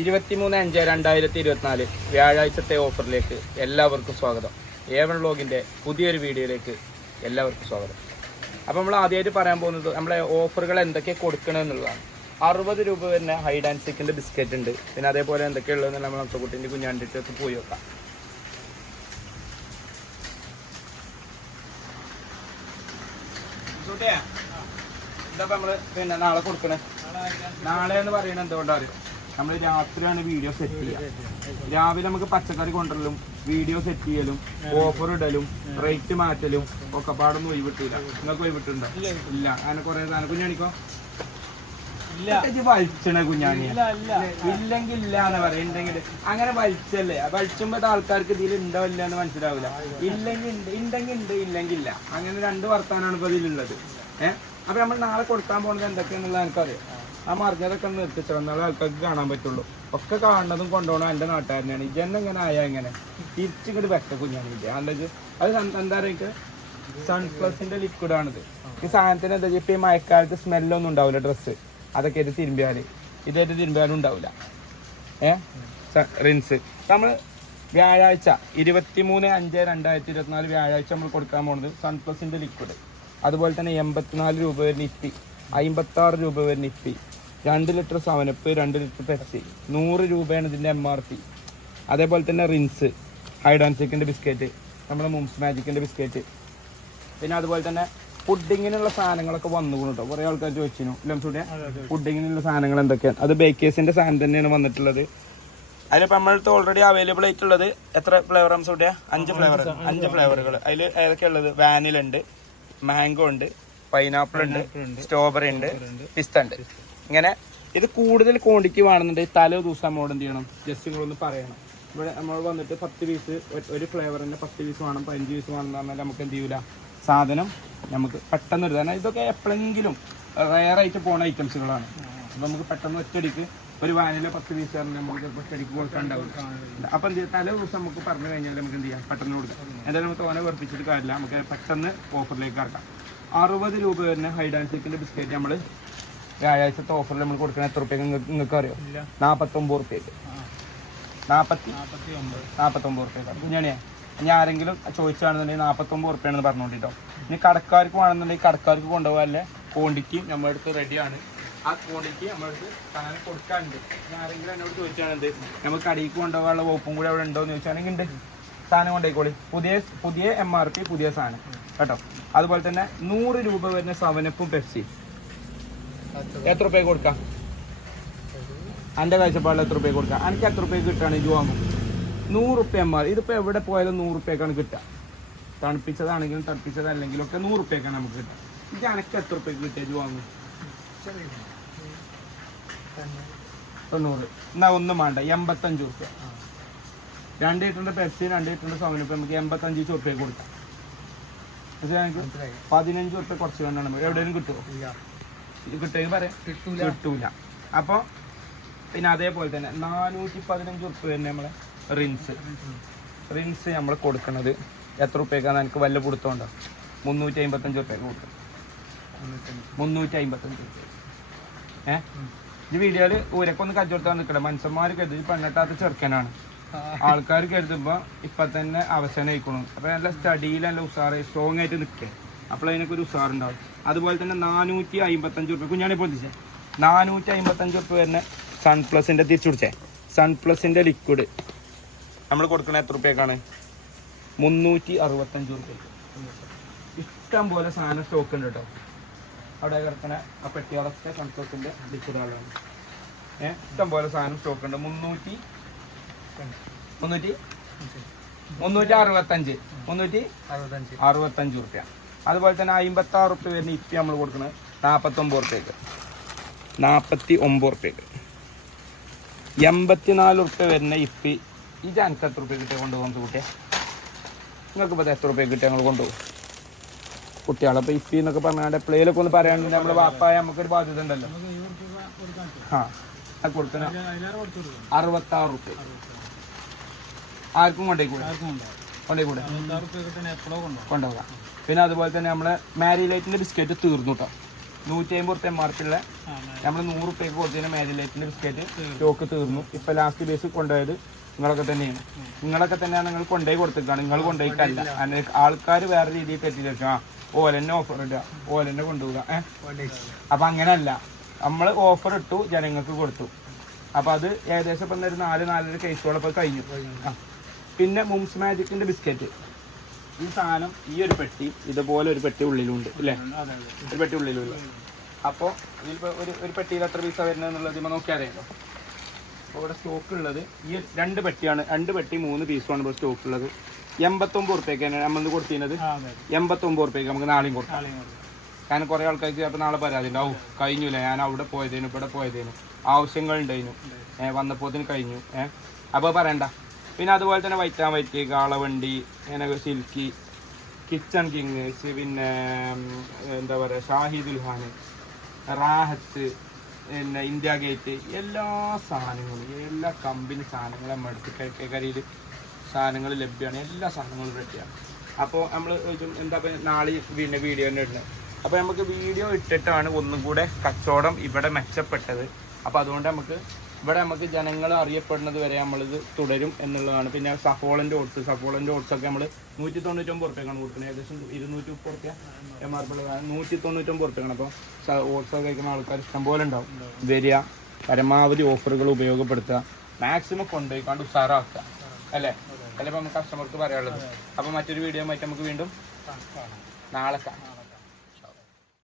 ഇരുപത്തിമൂന്ന് അഞ്ച് രണ്ടായിരത്തി ഇരുപത്തിനാല് വ്യാഴാഴ്ചത്തെ ഓഫറിലേക്ക് എല്ലാവർക്കും സ്വാഗതം. ഏവൺ വ്ളോഗിന്റെ പുതിയൊരു വീഡിയോയിലേക്ക് എല്ലാവർക്കും സ്വാഗതം. അപ്പോൾ നമ്മൾ ആദ്യമായിട്ട് പറയാൻ പോകുന്നത് നമ്മളെ ഓഫറുകൾ എന്തൊക്കെ കൊടുക്കണമെന്നുള്ളതാണ് അറുപത് രൂപ വരുന്ന ഹൈഡ് ആൻഡ് സിക്കിന്റെ ബിസ്ക്കറ്റ് ഉണ്ട്. പിന്നെ അതേപോലെ എന്തൊക്കെയുള്ളതെന്ന് നമ്മൾ നമ്മുടെ കുട്ടീന്റെ കുഞ്ഞാണ്ടിട്ട് പോയി വെക്കാം ഇതൊക്കെ നമ്മൾ പിന്നെ നാളെ കൊടുക്കണേ? നാളെ എന്ന് പറയുന്നത് എന്തുകൊണ്ടാണ് നമ്മൾ രാത്രിയാണ് വീഡിയോ സെറ്റ് ചെയ്യുക രാവിലെ നമുക്ക് പച്ചക്കറി കൊണ്ടുവരലും വീഡിയോ സെറ്റ് ചെയ്യലും ഓഫർ ഇടലും റേറ്റ് മാറ്റലും ഒക്കെ പാടൊന്നും ഒഴിവിട്ടില്ല. നിങ്ങൾക്ക് ഒഴിവിട്ടുണ്ടോ? ഇല്ല അങ്ങനെ കുറെ സാധനം. കുഞ്ഞാണിക്കോ? വലിച്ചണ കുഞ്ഞാണി ഇല്ലെങ്കിൽ ഇല്ല എന്ന് പറയുണ്ടെങ്കിൽ അങ്ങനെ വലിച്ചല്ലേ? വലിച്ചുമ്പോ ആൾക്കാർക്ക് ഇതിൽ ഉണ്ടോ ഇല്ല എന്ന് മനസ്സിലാവില്ല ഇല്ലെങ്കിൽ ഉണ്ട് ഉണ്ടെങ്കിൽ ഉണ്ട് ഇല്ലെങ്കിൽ ഇല്ല. അങ്ങനെ രണ്ട് വർത്താനാണ് ഇപ്പൊ ഇതിലുള്ളത്. ഏഹ് അപ്പൊ നമ്മൾ നാളെ കൊടുക്കാൻ പോകുന്നത് എന്തൊക്കെയാണെന്നുള്ളത് എനിക്കറിയാം. ആ മറിഞ്ഞതൊക്കെ നിർത്തിച്ചോ. എന്നാലേ ആൾക്കാർക്ക് കാണാൻ പറ്റുള്ളൂ. ഒക്കെ കാണുന്നതും കൊണ്ടുപോകണം എന്റെ നാട്ടുകാരനെയാണ് ഇജന്നെ ഇങ്ങനെ ആയാ ഇങ്ങനെ? തിരിച്ചിങ്ങോട്ട് വെക്ക കുഞ്ഞാണ് ഇത് അല്ലെങ്കിൽ അത് എന്താ പറയുക സൺപ്ലസിന്റെ ലിക്വിഡാണിത് ഈ സാധനത്തിന് എന്താ ഇപ്പൊ ഈ മഴക്കാലത്ത് സ്മെല്ലൊന്നും ഉണ്ടാവില്ല ഡ്രസ്സ് അതൊക്കെ ഇത് തിരുമ്പിയാൽ ഇതായിട്ട് തിരുമ്പിയാലും ഉണ്ടാവില്ല ഏ? റിൻസ് നമ്മൾ വ്യാഴാഴ്ച ഇരുപത്തിമൂന്ന് അഞ്ച് രണ്ടായിരത്തി ഇരുപത്തിനാല് വ്യാഴാഴ്ച നമ്മൾ കൊടുക്കാൻ പോകുന്നത് സൺപ്ലസിന്റെ ലിക്വിഡ് അതുപോലെ തന്നെ എൺപത്തിനാല് രൂപ വരുന്ന ഇപ്പി അമ്പത്തി ആറ് രൂപ വരുന്ന ഇപ്പി രണ്ട് ലിറ്റർ സവനപ്പ് രണ്ട് ലിറ്റർ പെപ്സി നൂറ് രൂപയാണ് ഇതിന്റെ എം ആർ പി അതേപോലെ തന്നെ റിൻസ് ഹൈഡാൻസിക്കിന്റെ ബിസ്ക്കറ്റ് നമ്മുടെ മുംസ് മാജിക്കിന്റെ ബിസ്ക്കറ്റ് പിന്നെ അതുപോലെ തന്നെ പുഡിങ്ങിനുള്ള സാധനങ്ങളൊക്കെ വന്നു കേട്ടോ. കുറേ ആൾക്കാർ ചോദിച്ചിരുന്നു. ലംസൂടെ പുഡിങ്ങിനുള്ള സാധനങ്ങൾ എന്തൊക്കെയാണ്? അത് ബേക്കേഴ്സിന്റെ സാധനം തന്നെയാണ് വന്നിട്ടുള്ളത്. അതിലിപ്പോൾ നമ്മളടുത്ത് ഓൾറെഡി അവൈലബിൾ ആയിട്ടുള്ളത് എത്ര ഫ്ലേവർ അംസൂടെ അഞ്ച് ഫ്ലേവർ അഞ്ച് ഫ്ലേവറുകൾ അതിൽ ഏതൊക്കെയുള്ളത് വാനിലുണ്ട് മാംഗോ ഉണ്ട് പൈനാപ്പിൾ ഉണ്ട് സ്ട്രോബെറി ഉണ്ട്. പിസ്ത ഉണ്ട് ഇങ്ങനെ ഇത് കൂടുതൽ ക്വാണ്ടിറ്റി വേണമെന്നുണ്ടെങ്കിൽ തലേ ദിവസം നമ്മളോട് എന്ത് ചെയ്യണം? ജസ്റ്റ് നിങ്ങളൊന്ന് പറയണം. ഇവിടെ നമ്മൾ വന്നിട്ട് പത്ത് പീസ് ഒരു ഫ്ലേവറിന്റെ പത്ത് പീസ് വേണം പതിനഞ്ച് പീസ് വേണം എന്ന് പറഞ്ഞാൽ നമുക്ക് എന്ത് ചെയ്യൂല? സാധനം നമുക്ക് പെട്ടെന്ന് ഒരു കാരണം ഇതൊക്കെ എപ്പോഴെങ്കിലും റയർ ആയിട്ട് പോണ ഐറ്റംസുകളാണ് അപ്പോൾ നമുക്ക് പെട്ടെന്ന് ഒറ്റയടിക്ക് ഒരു വാനില പത്ത് പീസ് പറഞ്ഞാൽ നമുക്ക് ചിലപ്പോൾ ഒറ്റയടിക്ക് കൊടുക്കാണ്ടാവും ഉണ്ടാവില്ല അപ്പം എന്ത് ചെയ്യാം തലേ ദിവസം നമുക്ക് പറഞ്ഞു കഴിഞ്ഞാൽ നമുക്ക് എന്ത് ചെയ്യാം? പെട്ടെന്ന് കൊടുക്കാം. എന്തായാലും നമുക്ക് ഓനെ വർപ്പിച്ചിട്ട് കാര്യമില്ല. നമുക്ക് പെട്ടെന്ന് ഓഫറിലേക്ക് ഇറക്കാം അറുപത് രൂപ വരുന്ന ഹൈഡ് ആൻഡ് സിക്കിന്റെ ബിസ്ക്കറ്റ് നമ്മൾ വ്യാഴാഴ്ചത്തെ ഓഫറിൽ നമ്മൾ കൊടുക്കണ എത്ര റുപ്യ? നിങ്ങൾക്ക് അറിയോ നാൽപ്പത്തൊമ്പത് റുപ്യക്ക് നാൽപ്പത്തി നാൽപ്പത്തൊമ്പത് റുപ്യ കുഞ്ഞാണിയാ ഇനി ആരെങ്കിലും ചോദിച്ചാണെന്നുണ്ടെങ്കിൽ നാൽപ്പത്തൊമ്പത് റുപ്യാണെന്ന് പറഞ്ഞോണ്ടിട്ടോ. ഇനി കടക്കാർക്ക് വേണമെന്നുണ്ടെങ്കിൽ കടക്കാർക്ക് കൊണ്ടുപോകാല്ലേ ക്വാണ്ടിറ്റി നമ്മുടെ അടുത്ത് റെഡിയാണ് ആ ക്വാണ്ടിറ്റി നമ്മുടെ അടുത്ത് സാധനം കൊടുക്കാനുണ്ട്. ഇനി ആരെങ്കിലും എന്നോട് ചോദിച്ചാണെന്ത്? നമുക്ക് കടയിലേക്ക് കൊണ്ടുപോകാനുള്ള വകുപ്പും കൂടി അവിടെ ഉണ്ടോ എന്ന് ചോദിച്ചാണെങ്കിൽ ഉണ്ട്. സാധനം കൊണ്ടുപോയിക്കോളി. പുതിയ പുതിയ എം ആർ പി പുതിയ സാധനം. കേട്ടോ? അതുപോലെ തന്നെ നൂറ് രൂപ വരുന്ന സവനപ്പും പെപ്സി എത്ര റുപ്യ കൊടുക്കാം? എന്റെ കാഴ്ചപ്പാടിൽ എത്ര റുപ്യ കൊടുക്കാം? എനിക്ക് എത്ര റുപ്യ കിട്ടുകയാണ് ഇത് വാങ്ങും നൂറ് റുപ്യ എം ഇതിപ്പോൾ എവിടെ പോയാലും നൂറ് റുപ്യക്കാണ് കിട്ടുക. തണുപ്പിച്ചതാണെങ്കിലും തണുപ്പിച്ചതല്ലെങ്കിലും ഒക്കെ നൂറ് റുപ്യക്കാണ് നമുക്ക് കിട്ടുക. ഇത് എനിക്ക് എത്ര റുപ്യക്ക് കിട്ടിയ ഇത് വാങ്ങും തൊണ്ണൂറ്. എന്നാ ഒന്നും വേണ്ട. എൺപത്തഞ്ച് റുപ്യ രണ്ട് ലിറ്ററിന്റെ പെപ്സി രണ്ട് ലിറ്ററിന്റെ സോമിനിപ്പ് നമുക്ക് എൺപത്തഞ്ച് റുപ്യ കൊടുക്കാം. പതിനഞ്ച് തൊട്ട് കുറച്ച് വേണ്ടാണ് എവിടെയും കിട്ടുമോ കിട്ടുമെങ്കിൽ പറയാം. കിട്ടൂല. അപ്പോൾ പിന്നെ അതേപോലെ തന്നെ നാനൂറ്റി പതിനഞ്ച് ഉറുപ്പ് തന്നെ നമ്മളെ റിൻസ്. റിൻസ് നമ്മൾ കൊടുക്കുന്നത് എത്ര റുപ്യക്കാന്ന് എനിക്ക് വല്ല കൊടുത്തോണ്ടോ മുന്നൂറ്റി അമ്പത്തഞ്ച് റുപ്യക്ക് കൊടുക്കും. മുന്നൂറ്റി അമ്പത്തഞ്ച് ഉറുപ്പ്യ ഏ? ഈ വീഡിയോയിൽ ഊരക്കൊന്ന് കച്ചവടത്താൻ നിൽക്കണം മനുഷ്യന്മാർക്ക് ഇത് പെണ്ണെട്ടാത്ത ചെറുക്കനാണ്. ആൾക്കാർ കരുതുമ്പോൾ ഇപ്പം തന്നെ അവസാനമായിക്കോളും അപ്പോൾ നല്ല സ്റ്റഡിയിൽ നല്ല ഉഷാറ് സ്ട്രോങ് ആയിട്ട് നിൽക്കുക അപ്പോൾ അതിനൊക്കെ ഒരു ഉഷാറുണ്ടാവും അതുപോലെ തന്നെ നാനൂറ്റി അമ്പത്തഞ്ച് റുപ്യ കുഞ്ഞാണിപ്പോൾ എത്തിച്ചേ നാനൂറ്റി അമ്പത്തഞ്ച് റുപ്യ വരുന്ന സൺ പ്ലസിന്റെ തിരിച്ചു പിടിച്ചേ സൺ പ്ലസിന്റെ ലിക്വിഡ് നമ്മൾ കൊടുക്കണ എത്ര റുപ്യക്കാണ് മുന്നൂറ്റി അറുപത്തഞ്ച് റുപ്യ ഇഷ്ടം പോലെ സാധനം സ്റ്റോക്ക് ഉണ്ട് കേട്ടോ അവിടെ കിടക്കുന്ന ആ പെട്ടിയോളത്തെ പ്ലസിന്റെ ലിക്വിഡുകളാണ് ഏഹ് ഇഷ്ടം പോലെ സാധനം സ്റ്റോക്ക് ഉണ്ട്. മുന്നൂറ്റി മുന്നൂറ്റി? മുന്നൂറ്റി അറുപത്തഞ്ച്. മുന്നൂറ്റി അറുപത്തഞ്ച് റുപ്യ അതുപോലെ തന്നെ അമ്പത്തി ആറ് റുപ്യ വരുന്ന ഇപ്പി നമ്മൾ കൊടുക്കുന്നത് നാൽപ്പത്തൊമ്പത് റുപ്യക്ക് നാൽപ്പത്തി ഒമ്പത് റുപ്യക്ക് എൺപത്തിനാല് റുപ്യ വരുന്ന ഇപ്പി ഈ ചാൻസ് എത്ര റുപ്യ കിട്ടിയ കൊണ്ടുപോകുന്നത് കുട്ടിയെ? നിങ്ങൾക്ക് ഇപ്പോൾ എത്ര റുപ്യ കിട്ടിയ ഞങ്ങൾ കൊണ്ടുപോകും? കുട്ടികളെ ഇപ്പോൾ ഇപ്പി എന്നൊക്കെ പറഞ്ഞാൽ എപ്പോഴേലൊക്കെ ഒന്ന് പറയാനുണ്ടെങ്കിൽ നമ്മുടെ വാപ്പായ നമുക്കൊരു ബാധ്യത ഉണ്ടല്ലോ. ആ. അറുപത്തി അറുപത്താറ് റുപ്യ ആർക്കും കൊണ്ടേ. കൂടെ കൊണ്ടുപോകാം. പിന്നെ അതുപോലെ തന്നെ നമ്മളെ മാരി ലൈറ്റിന്റെ ബിസ്ക്കറ്റ് തീർന്നു കേട്ടോ നൂറ്റി അമ്പത് റുപ്യ എം ആർ പിള്ള നമ്മൾ നൂറ് റുപ്യക്ക് കൊടുത്തതിന് ലൈറ്റിന്റെ ബിസ്ക്കറ്റ് സ്റ്റോക്ക് തീർന്നു. ഇപ്പൊ ലാസ്റ്റ് ബേസ് കൊണ്ടുപോയത് നിങ്ങളൊക്കെ തന്നെയാണ്. നിങ്ങളൊക്കെ തന്നെയാണ് നിങ്ങൾ കൊണ്ടുപോയി കൊടുത്തേക്കാണ് നിങ്ങൾ കൊണ്ടുപോയിട്ടല്ല. ആൾക്കാർ വേറെ രീതിയിൽ തെറ്റിദ്ധരിച്ചു. ആ ഓലെന്നെ ഓഫർ ഇടുക. ഓലെന്നെ കൊണ്ടുപോകുക ഏഹ് അപ്പൊ അങ്ങനല്ല. നമ്മൾ ഓഫർ ഇട്ടു ജനങ്ങൾക്ക് കൊടുത്തു. അപ്പൊ അത് ഏകദേശം ഇപ്പം ഒരു നാല് നാലര കേസോളം ഇപ്പൊ കഴിഞ്ഞു. ആ. പിന്നെ മുംസ് മാജിക്കിന്റെ ബിസ്ക്കറ്റ് ഈ സാധനം ഈ ഒരു പെട്ടി ഇതുപോലെ ഒരു പെട്ടി ഉള്ളിലുണ്ട് അല്ലേ ഒരു പെട്ടി ഉള്ളിലുണ്ട്. അപ്പോൾ ഇതിലിപ്പോൾ ഒരു ഒരു പെട്ടിയിൽ എത്ര പീസ വരുന്നത് എന്നുള്ളത് ഇപ്പം നോക്കിയാൽ അറിയാലോ. അപ്പോൾ ഇവിടെ സ്റ്റോക്ക് ഉള്ളത് ഈ രണ്ട് പെട്ടിയാണ്. രണ്ട് പെട്ടി മൂന്ന് പീസുമാണ് ഇപ്പോൾ സ്റ്റോക്ക് ഉള്ളത്. എൺപത്തൊമ്പത് റുപ്യക്കാണ് നമ്മൾ കൊടുത്തിരുന്നത്. എൺപത്തൊമ്പത് റുപ്യക്ക് നമുക്ക് നാളെയും കൊടുക്കാം. കാരണം കുറേ ആൾക്കാർക്ക് ചിലപ്പോൾ നാളെ പരാതി ഉണ്ടാവും കഴിഞ്ഞില്ല ഞാൻ അവിടെ പോയതേനു ഇവിടെ പോയതേനു. ആവശ്യങ്ങൾ ഉണ്ടായിരുന്നു ഏഹ് വന്നപ്പോത്തിന് കഴിഞ്ഞു. ഏഹ് അപ്പോൾ പറയണ്ട. പിന്നെ അതുപോലെ തന്നെ വൈറ്റാൻ വൈറ്റ് കാളവണ്ടി അങ്ങനെ സിൽക്കി കിച്ചൺ കിങ് പിന്നെ എന്താ പറയുക ഷാഹിദ് ഉൽഹാൻ റാഹത്ത് പിന്നെ ഇന്ത്യ ഗേറ്റ് എല്ലാ സാധനങ്ങളും എല്ലാ കമ്പനി സാധനങ്ങളും നമ്മുടെ അടുത്ത് കിഴക്കേക്കരയിൽ സാധനങ്ങൾ ലഭ്യമാണ്. എല്ലാ സാധനങ്ങളും റെഡിയാണ് അപ്പോൾ നമ്മൾ എന്താ പറയുക നാളെ പിന്നെ വീഡിയോ തന്നെ ഇടുന്നത് അപ്പോൾ നമുക്ക് വീഡിയോ ഇട്ടിട്ടാണ് ഒന്നും കൂടെ കച്ചവടം ഇവിടെ മെച്ചപ്പെട്ടത്. അപ്പോൾ അതുകൊണ്ട് നമുക്ക് ഇവിടെ നമുക്ക് ജനങ്ങൾ അറിയപ്പെടുന്നത് വരെ നമ്മളിത് തുടരും എന്നുള്ളതാണ്. പിന്നെ സഫോളന്റെ ഓട്സ് സഫോളന്റെ ഓട്സ് ഒക്കെ നമ്മൾ നൂറ്റി തൊണ്ണൂറ്റൊമ്പത് റുപ്യക്കാണ് കൊടുക്കുന്നത്. ഏകദേശം ഇരുന്നൂറ്റി മുപ്പത് റുപ്യ എം ആർ പി നൂറ്റി തൊണ്ണൂറ്റൊമ്പത് റുപ്യക്കാണ് അപ്പോൾ ഓട്സ് ഒക്കെ കഴിക്കുന്ന ആൾക്കാർ ഇഷ്ടംപോലെ ഉണ്ടാവും. വരിക പരമാവധി ഓഫറുകൾ ഉപയോഗപ്പെടുത്തുക മാക്സിമം കൊണ്ടുപോയിക്കാണ്ട് ഉഷാറാക്കുക അല്ലേ? അല്ലേ? നമുക്ക് കസ്റ്റമർക്ക് പറയാനുള്ളത്. അപ്പോൾ മറ്റൊരു വീഡിയോ ആയിട്ട് നമുക്ക് വീണ്ടും നാളെ കാണാം.